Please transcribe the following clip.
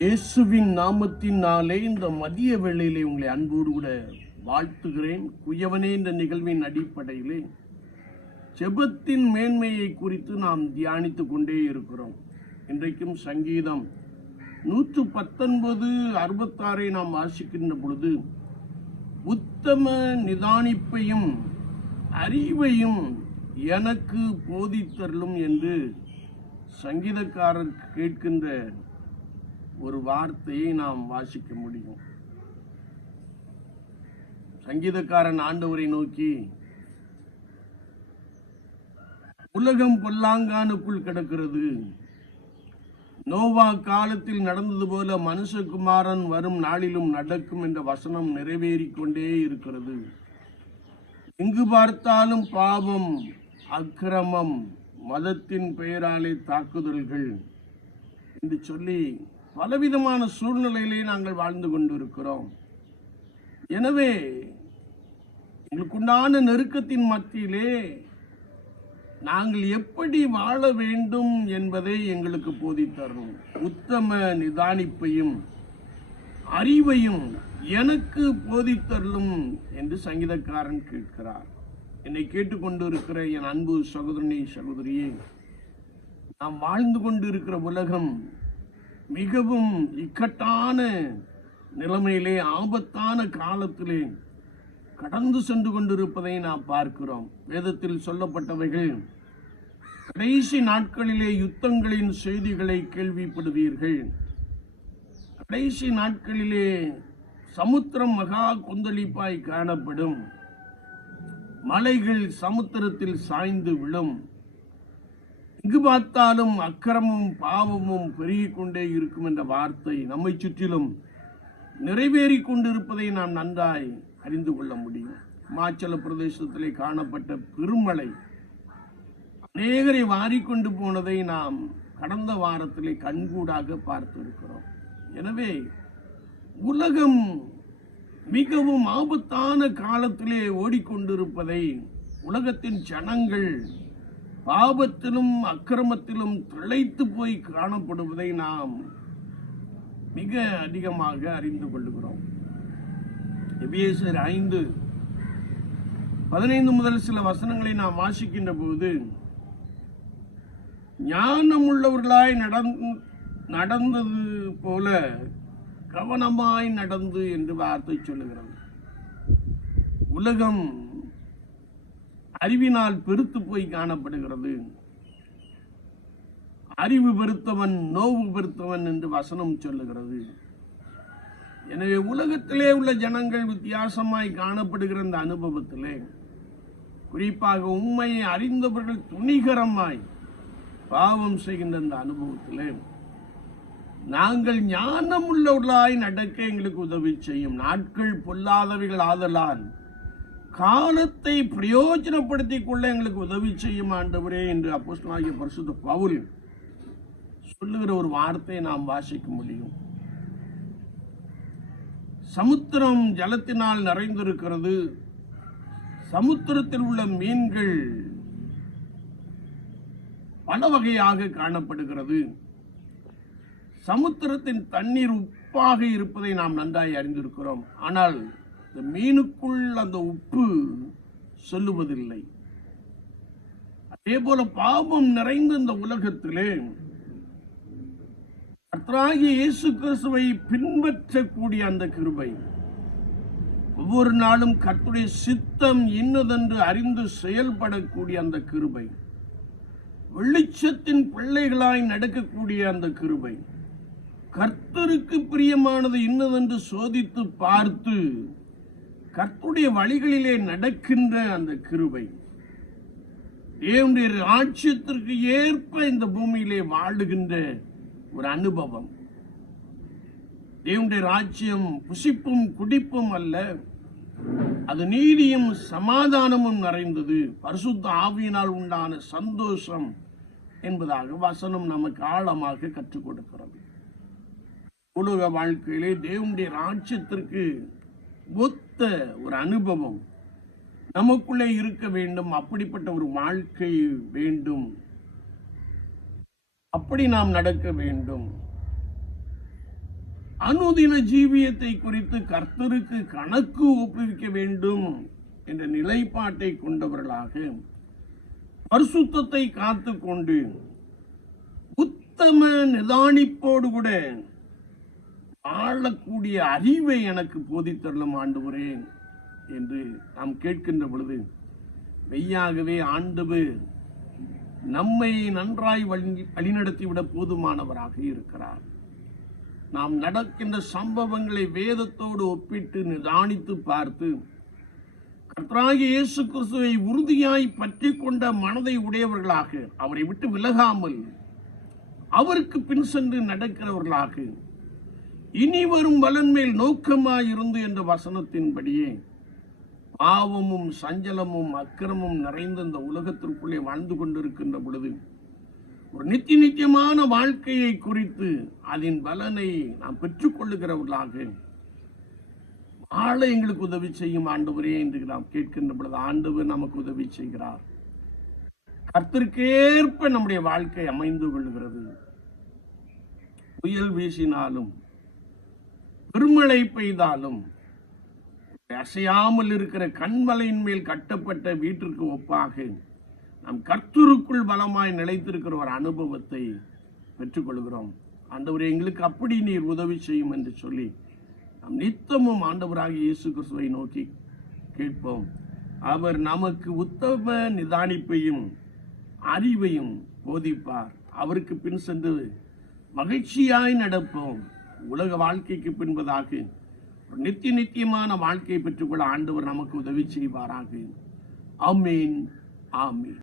இயேசுவின் நாமத்தினாலே இந்த மதிய வேளையிலே உங்களை அன்போடு கூட வாழ்த்துகிறேன். குயவனே என்ற நிகழ்வின் அடிப்படையிலே ஜெபத்தின் மேன்மையை குறித்து நாம் தியானித்துக் கொண்டே இருக்கிறோம். இன்றைக்கும் சங்கீதம் 119:66 நாம் வாசிக்கின்ற பொழுது, உத்தம நிதானிப்பையும் அறிவையும் எனக்கு போதித்தருளும் என்று சங்கீதக்காரர் கேட்கின்ற ஒரு வார்த்தையை நாம் வாசிக்க முடியும். சங்கீதக்காரன் ஆண்டவரை நோக்கி, உலகம் பொல்லாங்கானுக்குள் கிடக்கிறது, நோவா காலத்தில் நடந்தது போல மனுஷகுமாரன் வரும் நாளிலும் நடக்கும் என்ற வசனம் நிறைவேறிக்கொண்டே இருக்கிறது. எங்கு பார்த்தாலும் பாவம், அக்கிரமம், மதத்தின் பெயராலே தாக்குதல்கள் என்று சொல்லி பலவிதமான சூழ்நிலையிலே நாங்கள் வாழ்ந்து கொண்டிருக்கிறோம். எனவே எங்களுக்குண்டான நெருக்கத்தின் மத்தியிலே நாங்கள் எப்படி வாழ வேண்டும் என்பதை எங்களுக்கு போதித்தரணும். உத்தம நிதானிப்பையும் அறிவையும் எனக்கு போதித்தரலும் என்று சங்கீதக்காரன் கேட்கிறார். என்னை கேட்டுக்கொண்டிருக்கிற என் அன்பு சகோதரனே, சகோதரியே, நாம் வாழ்ந்து கொண்டிருக்கிற உலகம் மிகவும் இக்கட்டான நிலைமையிலே, ஆபத்தான காலத்திலே கடந்து சென்று கொண்டிருப்பதை நாம் பார்க்கிறோம். வேதத்தில் சொல்லப்பட்டவைகள், கடைசி நாட்களிலே யுத்தங்களின் செய்திகளை கேள்விப்படுவீர்கள், கடைசி நாட்களிலே சமுத்திரம் மகா கொந்தளிப்பாய் காணப்படும், மலைகள் சமுத்திரத்தில் சாய்ந்து விழும், எங்கு பார்த்தாலும் அக்கிரமும் பாவமும் பெருகிக் கொண்டே இருக்கும் என்ற வார்த்தை நம்மை சுற்றிலும் நிறைவேறி கொண்டிருப்பதை நாம் நன்றாய் அறிந்து கொள்ள முடியும். இமாச்சல பிரதேசத்திலே காணப்பட்ட பெருமழை அநேகரை வாரிக்கொண்டு போனதை நாம் கடந்த வாரத்திலே கண்கூடாக பார்த்திருக்கிறோம். எனவே உலகம் மிகவும் ஆபத்தான காலத்திலே ஓடிக்கொண்டிருப்பதை, உலகத்தின் ஜனங்கள் பாவத்திலும் அக்கிரமத்திலும் திளைத்து போய் காணப்படுவதை நாம் மிக அதிகமாக அறிந்து கொள்கிறோம். எபேசியர் 5:15 முதல் சில வசனங்களை நாம் வாசிக்கின்ற போது, ஞானம் உள்ளவர்களாய் நடந்தது போல கவனமாய் நடந்து என்று வார்த்தை சொல்லுகிறது. உலகம் அறிவினால் பெருத்து போய் காணப்படுகிறது. அறிவு பெருத்தவன் நோவு பெருத்தவன் என்று வசனம் சொல்லுகிறது. எனவே உலகத்திலே உள்ள ஜனங்கள் வித்தியாசமாய் காணப்படுகிற இந்த அனுபவத்திலே, குறிப்பாக உண்மையை அறிந்தவர்கள் துணிகரமாய் பாவம் செய்கின்ற இந்த அனுபவத்திலே, நாங்கள் ஞானம் உள்ளவர்களாய் நடக்க எங்களுக்கு உதவி செய்யும். நாட்கள் பொல்லாதவைகள் ஆதலால் காலத்தை பிரயோஜனப்படுத்திக் கொள்ள எங்களுக்கு உதவி செய்யும் ஆண்டவரே என்று அப்போஸ்தலனாகிய பரிசுத்த பவுல் சொல்லுகிற ஒரு வார்த்தையை நாம் வாசிக்க முடியும். சமுத்திரம் ஜலத்தினால் நிறைந்திருக்கிறது. சமுத்திரத்தில் உள்ள மீன்கள் பல வகையாக காணப்படுகிறது. சமுத்திரத்தின் தண்ணீர் உப்பாக இருப்பதை நாம் நன்றாய் அறிந்திருக்கிறோம். ஆனால் இந்த மீனுக்குள் அந்த உப்பு சொல்லுவதில்லை. அதே போல பாவம் நிறைந்த இந்த உலகத்திலே கர்த்தராகிய இயேசு கிறிஸ்துவை பின்பற்றக்கூடிய அந்த கிருபை, ஒவ்வொரு நாளும் கர்த்தருடைய சித்தம் இன்னதென்று அறிந்து செயல்படக்கூடிய அந்த கிருபை, வெளிச்சத்தின் பிள்ளைகளாய் நடக்கக்கூடிய அந்த கிருபை, கர்த்தருக்கு பிரியமானது இன்னதென்று சோதித்து பார்த்து கர்த்தருடைய வழிகளிலே நடக்கின்ற அந்த கிருபை, தேவனுடைய ராஜ்யத்திற்கு ஏற்ப இந்த பூமியிலே வாழுகின்ற ஒரு அனுபவம். தேவனுடைய ராஜ்யம் புசிப்பும் குடிப்பும் அல்ல, அது நீதியும் சமாதானமும் நிறைந்தது, பரிசுத்த ஆவியினால் உண்டான சந்தோஷம் என்பதாக வசனம் நமக்கு ஆழமாக கற்றுக் கொடுக்கிறது. உலக வாழ்க்கையிலே தேவனுடைய ராஜ்யத்திற்கு ஒத்த ஒரு அனுபவம் நமக்குள்ளே இருக்க வேண்டும். அப்படிப்பட்ட ஒரு வாழ்க்கை வேண்டும். அப்படி நாம் நடக்க வேண்டும். அனுதின ஜீவியத்தை குறித்து கர்த்தருக்கு கணக்கு ஒப்புவிக்க வேண்டும் என்ற நிலைப்பாட்டை கொண்டவர்களாக பரிசுத்தத்தை காத்துக்கொண்டு உத்தம நிதானிப்போடு கூட ஆளக்கூடிய அறிவை எனக்கு போதித்தருளும் ஆண்டவரே என்று நாம் கேட்கின்ற பொழுது, மெய்யாகவே ஆண்டவர் நம்மை நன்றாய் வழிநடத்திவிட போதுமானவராக இருக்கிறார். நாம் நடக்கின்ற சம்பவங்களை வேதத்தோடு ஒப்பிட்டு நிதானித்து பார்த்து கர்த்தராகிய இயேசு கிறிஸ்துவை உறுதியாய் பற்றி கொண்ட மனதை உடையவர்களாக, அவரை விட்டு விலகாமல் அவருக்கு பின் சென்று நடக்கிறவர்களாக, இனி வரும் பலன் மேல் நோக்கமாய் இருந்து என்ற வசனத்தின்படியே பாவமும் சஞ்சலமும் அக்கிரமும் நிறைந்த இந்த உலகத்திற்குள்ளே வாழ்ந்து கொண்டிருக்கின்ற பொழுது ஒரு நித்தியமான வாழ்க்கையை குறித்து அதன் பலனை நாம் பெற்றுக்கொள்ளுகிறவர்களாக வாழ எங்களுக்கு உதவி செய்யும் ஆண்டவரே என்று நாம் கேட்கின்ற பொழுது ஆண்டவர் நமக்கு உதவி செய்கிறார். கர்த்தருக்கேற்ப நம்முடைய வாழ்க்கை அமைந்து கொள்கிறது. புயல் வீசினாலும் பெருமழை பெய்தாலும் அசையாமல் இருக்கிற கண்மலையின் மேல் கட்டப்பட்ட வீட்டிற்கு ஒப்பாக நாம் கர்த்தருக்குள் பலமாய் நிலைத்திருக்கிற ஒரு அனுபவத்தை பெற்றுக்கொள்கிறோம். ஆண்டவரே, எங்களுக்கு அப்படி நீர் உதவி செய்யும் என்று சொல்லி நாம் நித்தமும் ஆண்டவராகிய இயேசு கிறிஸ்துவை நோக்கி கேட்போம். அவர் நமக்கு உத்தம நிதானிப்பையும் அறிவையும் போதிப்பார். அவருக்கு பின் சென்று மகிழ்ச்சியாய் நடப்போம். உலக வாழ்க்கைக்கு பின்பதாக நித்தியமான வாழ்க்கையை பெற்றுக்கொள்ள ஆண்டவர் நமக்கு உதவி செய்வாராக. ஆமீன், ஆமீன்.